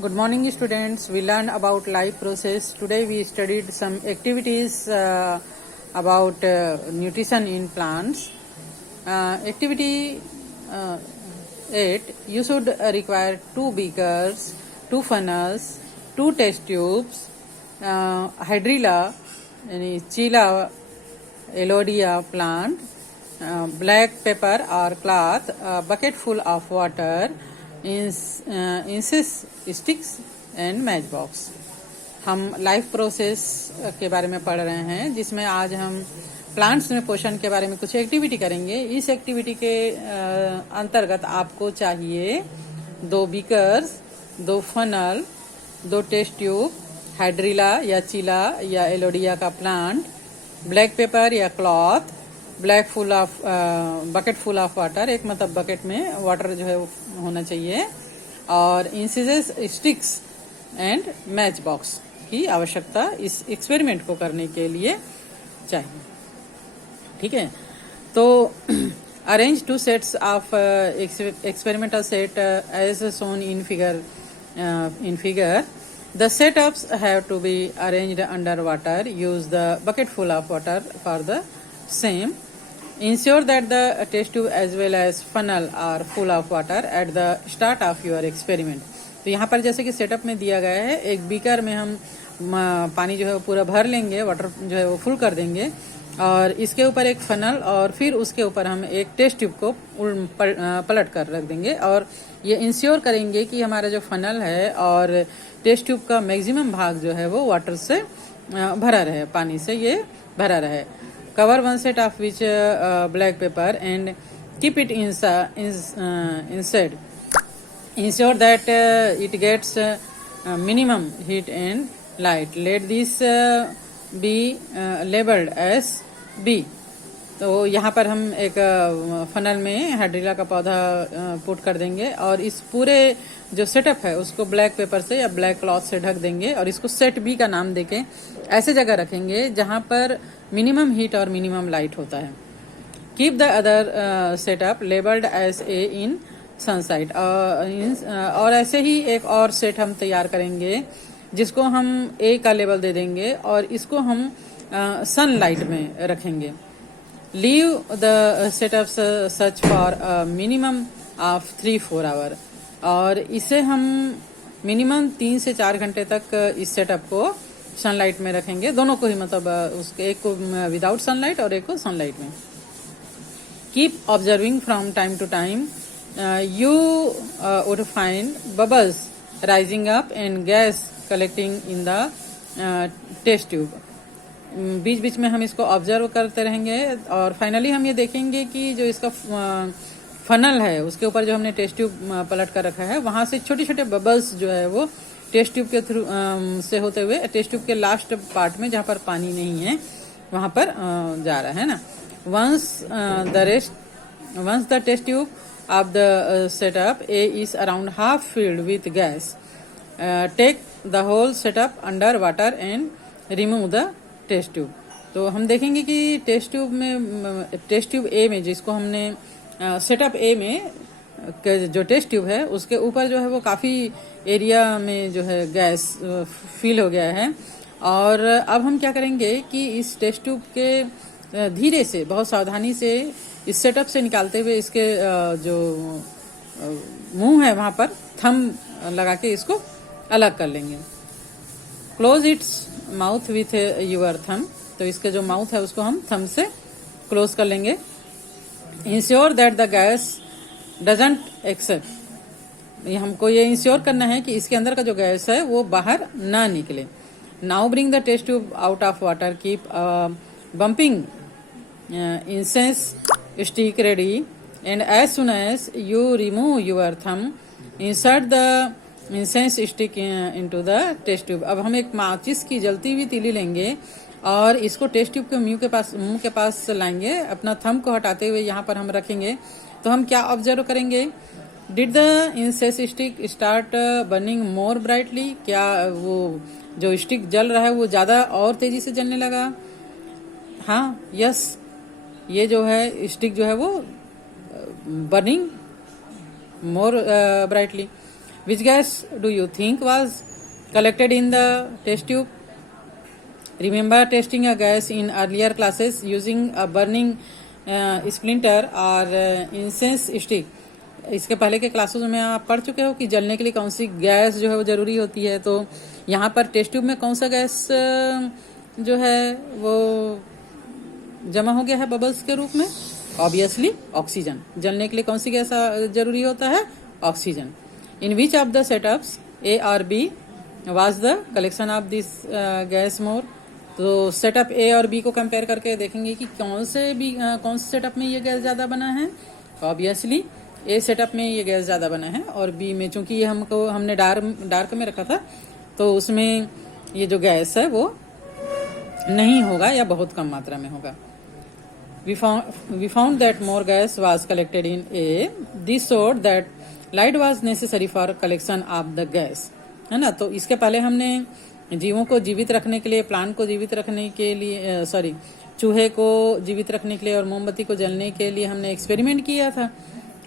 Good morning, students. We learned about life process. Today we studied some activities about nutrition in plants. Activity 8. You should require 2 beakers, 2 funnels, 2 test tubes, hydrilla, chila, elodia plant, black pepper or cloth, a bucket full of water, insists sticks and match box. हम life process के बारे में पढ़ रहे हैं, जिसमें आज हम प्लांट्स में पोषण के बारे में कुछ एक्टिविटी करेंगे। इस एक्टिविटी के अंतर्गत आपको चाहिए 2 beakers, 2 funnel, 2 test tube, hydrilla या चिला या एलोडिया का प्लांट, ब्लैक पेपर या cloth, bucket full of water, एक मतलब बकेट में वाटर जो है होना चाहिए, और इंसिजेस स्टिक्स एंड मैच बॉक्स की आवश्यकता इस एक्सपेरिमेंट को करने के लिए चाहिए। ठीक है, तो arrange 2 sets of experimental set as shown in figure. The setups have to be arranged under water. Use the bucket full of water for the same. Ensure that the test tube as well as funnel are full of water at the start of your experiment. तो यहाँ पर जैसे कि setup में दिया गया है, एक बीकर में हम पानी जो है वो पूरा भर लेंगे, वाटर जो है वो फुल कर देंगे, और इसके ऊपर एक फनल और फिर उसके ऊपर हम एक टेस्ट ट्यूब को पलट कर रख देंगे, और ये इंश्योर करेंगे कि हमारा जो फनल है और टेस्ट ट्यूब का मैक्सिमम भाग जो है वो वाटर से भरा रहे, पानी से ये भरा रहे। Cover 1 set of which black pepper and keep it inside. Ensure that it gets minimum heat and light. Let this be labeled as B. तो यहाँ पर हम एक फनल में हाइड्रिला का पौधा पुट कर देंगे, और इस पूरे जो सेटअप है उसको ब्लैक पेपर से या ब्लैक क्लॉथ से ढक देंगे, और इसको सेट बी का नाम देके ऐसे जगह रखेंगे जहाँ पर मिनिमम हीट और मिनिमम लाइट होता है। Keep the other setup labelled as A in sunlight. और ऐसे ही एक और सेट हम तैयार करेंगे जिसको हम ए का लेबल दे देंगे, और इसको हम सनलाइट में रखेंगे। Leave the setup such for minimum of 3-4 hour, और इसे हम मिनिमम 3 से 4 घंटे तक इस सेटअप को सनलाइट में रखेंगे, दोनों को ही, मतलब उसके एक को विदाउट सनलाइट और एक को सनलाइट में। Keep observing from time to time. You would find bubbles rising up and gas collecting in the test tube. बीच बीच में हम इसको ऑब्जर्व करते रहेंगे, और फाइनली हम ये देखेंगे कि जो इसका फनल है उसके ऊपर जो हमने टेस्ट ट्यूब पलट कर रखा है, वहां से छोटे छोटे बबल्स जो है वो टेस्ट ट्यूब के थ्रू से होते हुए टेस्ट ट्यूब के लास्ट पार्ट में जहां पर पानी नहीं है वहां पर जा रहा है ना। Once the test tube of the setup A is around half filled with gas, take the whole setup under water and remove the test tube. तो हम देखेंगे कि टेस्ट ट्यूब ए में, जिसको हमने सेटअप ए में जो टेस्ट ट्यूब है उसके ऊपर जो है वो काफी एरिया में जो है गैस फिल हो गया है, और अब हम क्या करेंगे कि इस टेस्ट ट्यूब के धीरे से, बहुत सावधानी से इस सेटअप से निकालते हुए इसके जो मुंह है वहां पर थंब लगा के इसको अलग कर लेंगे। Close its mouth with your thumb. तो इसके जो माउथ है उसको हम थंब से क्लोज कर लेंगे। Ensure that the gas doesn't accept. हमको ये इंश्योर करना है कि इसके अंदर का जो गैस है वो बाहर ना निकले। Now bring the test tube out of water. Keep bumping incense stick ready, and as soon as you remove your thumb insert the incense stick into the test tube. अब हम एक माचिस की जलती हुई तीली लेंगे और इसको टेस्ट ट्यूब के मुंह के पास लाएंगे, अपना थंब को हटाते हुए यहाँ पर हम रखेंगे। तो हम क्या ऑब्जर्व करेंगे? Did the incense stick start burning more brightly? क्या वो जो स्टिक जल रहा है वो ज्यादा और तेजी से जलने लगा? हाँ, यस, ये जो है स्टिक जो है वो burning more brightly. Which gas do you think was collected in the test tube? Remember testing a gas in earlier classes using a burning splinter or incense stick. इसके पहले के क्लासेस में आप पढ़ चुके हो कि जलने के लिए कौन सी गैस जो है वो जरूरी होती है। तो यहाँ पर टेस्ट ट्यूब में कौन सा गैस जो है वो जमा हो गया है बबल्स के रूप में? Obviously oxygen. जलने के लिए कौन सी गैस जरूरी होता है? Oxygen. In which of the setups A और B was the collection of this gas more? तो सेटअप ए और बी को कंपेयर करके देखेंगे कि कौन से सेटअप में ये गैस ज्यादा बना है। ऑब्वियसली ए सेटअप में ये गैस ज्यादा बना है और बी में, चूंकि ये हमने डार्क में रखा था तो उसमें ये जो गैस है वो नहीं होगा या बहुत कम मात्रा में होगा। We found that more gas was collected in A. This showed that light was necessary for collection of the gas. है ना। तो इसके पहले हमने जीवों को जीवित रखने के लिए, प्लांट को जीवित रखने के लिए, चूहे को जीवित रखने के लिए और मोमबत्ती को जलने के लिए हमने एक्सपेरिमेंट किया था,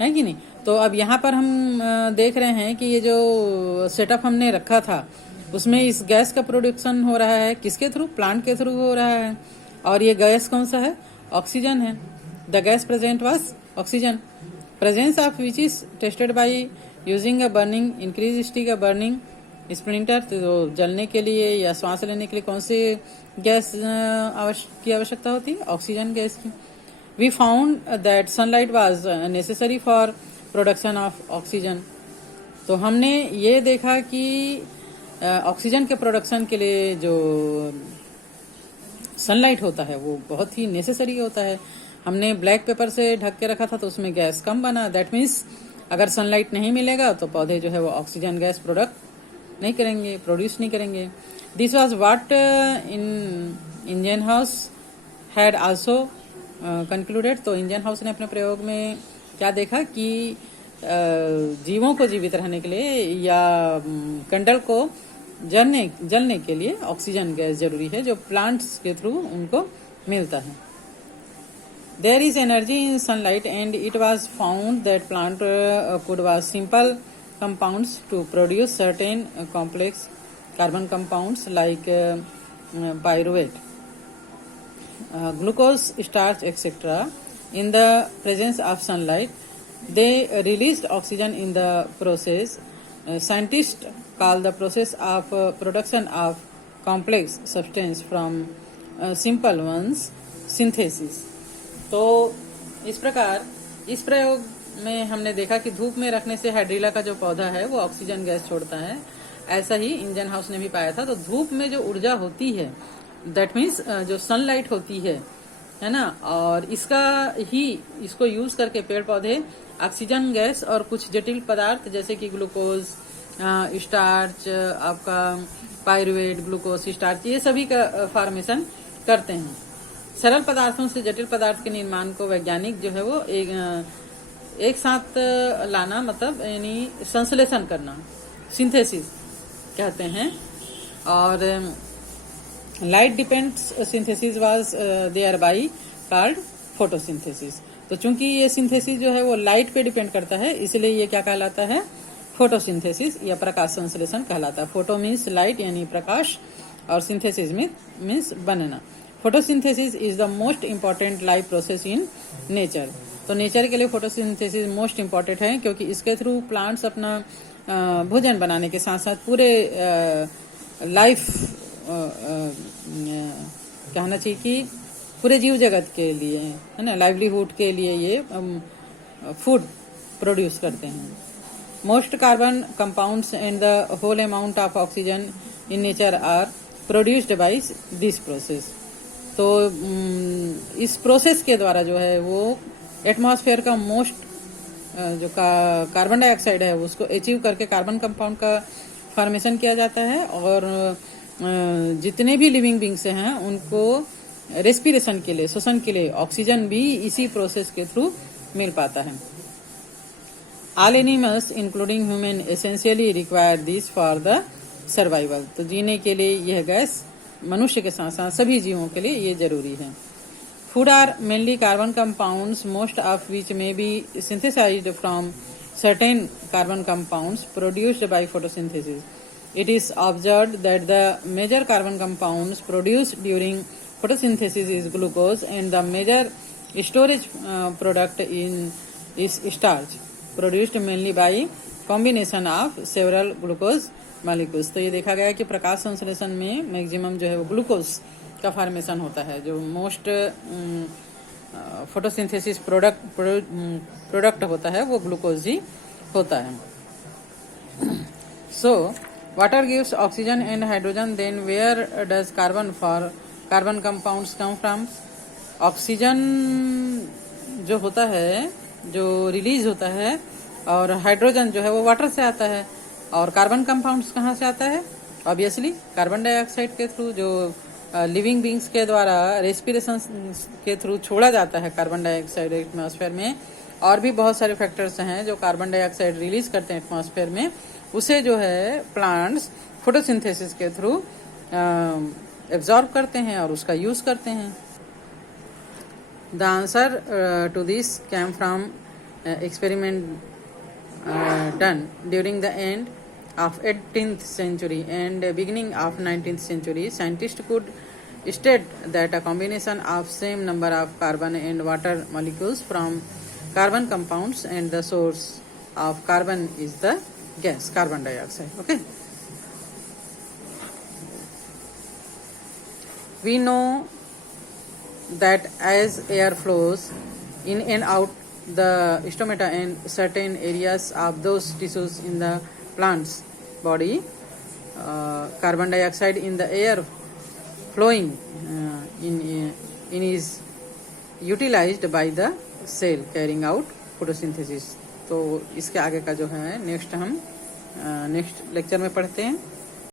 है कि नहीं। तो अब यहाँ पर हम देख रहे हैं कि ये जो सेटअप हमने रखा था उसमें इस गैस का प्रोडक्शन हो रहा है किसके थ्रू? प्लांट के थ्रू हो रहा है। और ये गैस कौन सा है? ऑक्सीजन है। The gas present was oxygen. Presence of which is tested by using a burning increase stick a burning splinter. तो जलने के लिए या श्वास लेने के लिए कौन सी गैस की आवश्यकता होती है? ऑक्सीजन गैस की। We found that sunlight was necessary for production of oxygen. तो हमने ये देखा कि ऑक्सीजन के प्रोडक्शन के लिए जो सनलाइट होता है वो बहुत ही नेसेसरी होता है। हमने ब्लैक पेपर से ढक के रखा था तो उसमें गैस कम बना। दैट मीन्स अगर सनलाइट नहीं मिलेगा तो पौधे जो है वो ऑक्सीजन गैस प्रोड्यूस नहीं करेंगे। This was what engine house had also concluded. तो इंजन हाउस ने अपने प्रयोग में क्या देखा कि जीवों को जीवित रहने के लिए या कंडल को जलने के लिए ऑक्सीजन गैस जरूरी है जो प्लांट्स के थ्रू उनको मिलता है। There is energy in sunlight and it was found that plant could was simple compounds to produce certain complex carbon compounds like pyruvate, glucose, starch, etc. In the presence of sunlight, they released oxygen in the process. Scientists call the process of production of complex substance from simple ones synthesis. तो इस प्रकार इस प्रयोग में हमने देखा कि धूप में रखने से हाइड्रीला का जो पौधा है वो ऑक्सीजन गैस छोड़ता है। ऐसा ही इंजन हाउस ने भी पाया था। तो धूप में जो ऊर्जा होती है, दैट मीन्स जो सनलाइट होती है ना, और इसको यूज करके पेड़ पौधे ऑक्सीजन गैस और कुछ जटिल पदार्थ जैसे कि ग्लूकोज, स्टार्च, आपका पायरुवेट, ग्लूकोज, स्टार्च, ये सभी का फॉर्मेशन करते हैं। सरल पदार्थों से जटिल पदार्थ के निर्माण को वैज्ञानिक जो है वो एक साथ लाना, मतलब यानी संश्लेषण करना, सिंथेसिस कहते हैं। और light depends synthesis was there by called photosynthesis. तो चूंकि ये सिंथेसिस जो है वो लाइट पे डिपेंड करता है, इसलिए ये क्या कहलाता है? फोटोसिंथेसिस या प्रकाश संश्लेषण कहलाता है। फोटो मीन्स लाइट यानी प्रकाश और सिंथेसिस मीन्स बनना। Photosynthesis is the most important life process in nature. तो नेचर के लिए फोटोसिंथेसिस मोस्ट इम्पोर्टेंट है क्योंकि इसके थ्रू प्लांट्स अपना भोजन बनाने के साथ साथ पूरे लाइफ कहना चाहिए कि पूरे जीव जगत के लिए, है ना, लाइवलीहुड के लिए ये फूड प्रोड्यूस करते हैं। Most carbon compounds and the whole amount of oxygen in nature are produced by this process. तो इस प्रोसेस के द्वारा जो है वो एटमॉस्फेयर का मोस्ट जो कार्बन डाइऑक्साइड है उसको अचीव करके कार्बन कंपाउंड का फॉर्मेशन किया जाता है और जितने भी लिविंग बींग्स हैं उनको रेस्पिरेशन के लिए, श्वसन के लिए ऑक्सीजन भी इसी प्रोसेस के थ्रू मिल पाता है। All animals including human essentially require this for the survival. तो जीने के लिए यह गैस मनुष्य के साथ साथ सभी जीवों के लिए ये जरूरी है। Food are mainly carbon compounds most of which may be synthesised from certain carbon compounds produced by photosynthesis. It is observed that the major carbon compounds produced during photosynthesis is glucose, and the major storage product is starch, produced mainly by combination of several glucose molecules. तो ये देखा गया कि प्रकाश संश्लेषण में maximum जो है वो ग्लूकोज का फॉर्मेशन होता है. जो मोस्ट फोटोसिंथेसिस प्रोडक्ट होता है वो ग्लूकोज ही होता है. So water gives oxygen and hydrogen, then where does carbon compounds come from? Oxygen जो होता है, जो रिलीज होता है, और हाइड्रोजन जो है वो वाटर से आता है. और कार्बन कंपाउंड्स कहाँ से आता है? ऑब्वियसली कार्बन डाइऑक्साइड के थ्रू, जो लिविंग बींग्स के द्वारा रेस्पिरेशन के थ्रू छोड़ा जाता है कार्बन डाइऑक्साइड एटमॉस्फेयर में. और भी बहुत सारे फैक्टर्स हैं जो कार्बन डाइऑक्साइड रिलीज करते हैं एटमॉस्फेयर में. उसे जो है प्लांट्स फोटोसिंथेसिस के थ्रू एब्जॉर्ब करते हैं और उसका यूज करते हैं. The answer to this came from experiment done during the end of 18th century and beginning of 19th century. Scientists could state that a combination of same number of carbon and water molecules from carbon compounds, and the source of carbon is the gas carbon dioxide. Okay, we know that as air flows in and out the stomata and certain areas of those tissues in the plant's body, carbon dioxide in the air flowing in is utilized by the cell carrying out photosynthesis. तो इसके आगे का जो है next lecture में पढ़ते हैं.